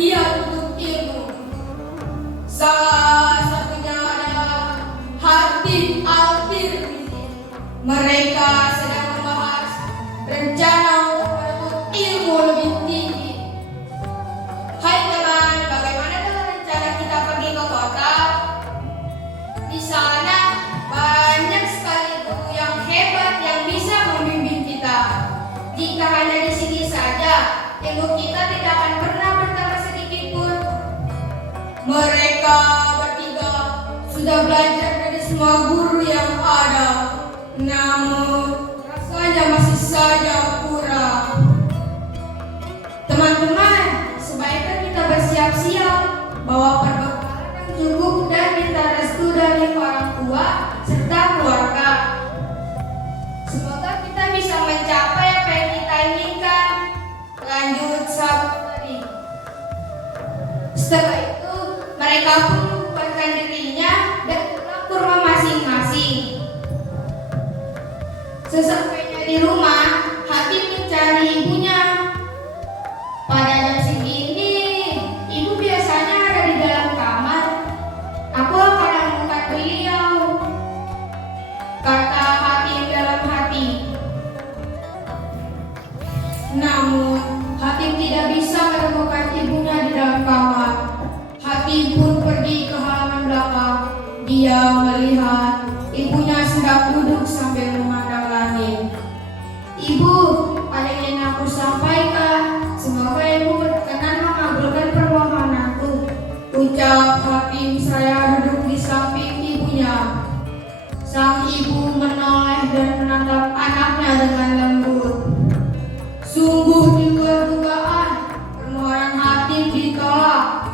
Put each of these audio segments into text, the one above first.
dia untuk ilmu. Salah satunya adalah Hatim Al-Tirmizi. Mereka sedang membahas rencana untuk menuntut ilmu lebih tinggi. Hai teman, bagaimana dengan rencana kita pergi ke kota? Di sana banyak sekali guru yang hebat yang bisa membimbing kita. Jika hanya di sini saja, ilmu kita tidak akan pernah bertambah sedikit pun. Mereka bertiga sudah belajar dari semua guru yang ada, namun rasanya masih saja kurang. Teman-teman, sebaiknya kita bersiap-siap, bawa perbekalan yang cukup dan minta restu dari orang tua serta keluarga. Semoga kita bisa mencapai apa yang kita inginkan. Lanjut sahabat tadi. Setelah itu mereka pun membubarkan dirinya dan pulang ke rumah masing-masing. Sesampainya di rumah, Hatim mencari ibunya. Pada jam segini, ibu biasanya ada di dalam kamar. Aku akan menemukan beliau, kata Hatim dalam hati. Namun, Hatim tidak bisa menemukan ibunya di dalam kamar. Hatim pun pergi ke halaman belakang. Dia melihat ibunya sedang duduk sambil memandang langit. Ibu, ada yang ingin aku sampaikan. Semoga ibu berkenan mengabulkan permohonanku, ucap Hatim saya duduk di samping ibunya. Sang ibu menoleh dan menatap anaknya dengan lembut. Sungguh di luar dugaan, permohonan Hatim ditolak.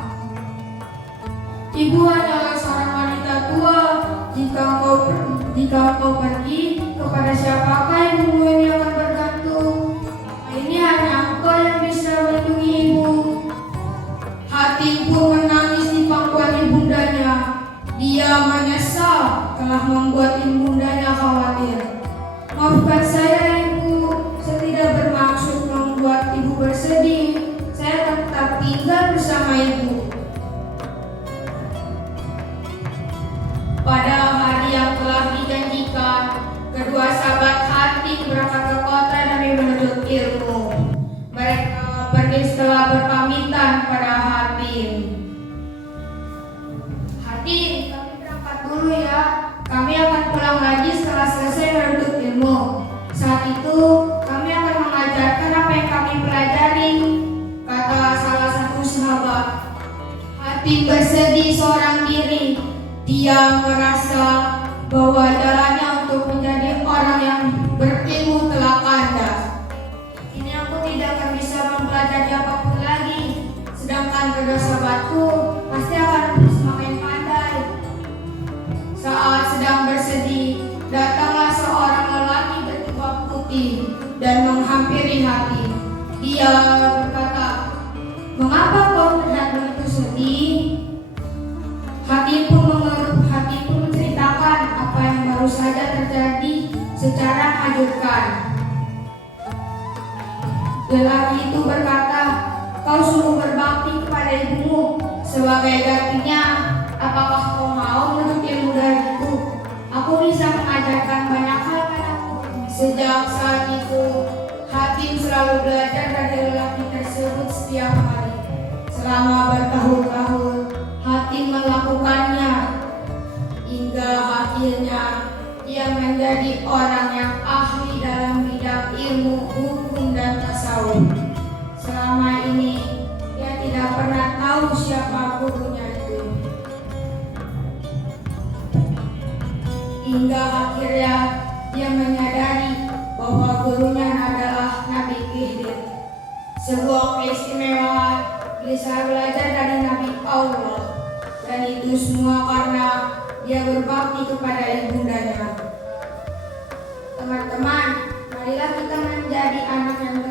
Ibu adalah seorang wanita tua. Jika kau pergi, kepada siapakah ibumu ini akan bergantung? Ini hanya engkau yang bisa melindungi ibu. Hatim pun menangis di pangkuan ibundanya. Dia menyesal telah membuat ibundanya khawatir. Maafkan saya ibu, saya tidak bermaksud membuat ibu bersedih. Saya tetap tinggal bersama ibu. Pada hari yang telah dijanjikan, kedua sahabat Hatim berangkat ke kota demi menuntut ilmu. Mereka pergi setelah berpamitan pada Hatim. Hatim, kami berangkat dulu ya. Kami akan pulang lagi setelah selesai menuntut ilmu. Saat itu, kami akan mengajarkan apa yang kami pelajari, kata salah satu sahabat. Hatim bersedih seorang diri. Dia merasa bahwa jalannya untuk menjadi orang yang berilmu telah kandas. Ini aku tidak akan bisa mempelajari apapun lagi. Sedangkan kedua sahabatku pasti akan semakin pandai. Saat sedang bersedih, datanglah seorang lelaki berjubah putih dan menghampiri Hatim. Dia berkata, "Mengapa kau terlihat begitu sedih?" Hatim pun menceritakan apa yang baru saja terjadi secara mengejutkan. Lelaki itu berkata, "Kau sungguh berbakti kepada ibumu. Sebagai gantinya, apakah kau mau menuntut ilmu dariku? Aku bisa mengajarkan banyak hal padamu." Sejak saat itu, Hatim selalu belajar dari lelaki tersebut setiap hari. Selama bertahun-tahun, Hatim melakukannya hingga akhirnya ia menjadi orang yang ahli dalam bidang ilmu hukum dan tasawuf. Selama ini dia tidak pernah tahu siapa gurunya itu. Hingga akhirnya dia menyadari bahwa gurunya adalah Nabi Khidir. Sebuah keistimewaan bisa belajar dari Nabi Allah. Dan itu semua karena dia berbakti kepada ibundanya. Teman-teman, marilah kita menjadi anak yang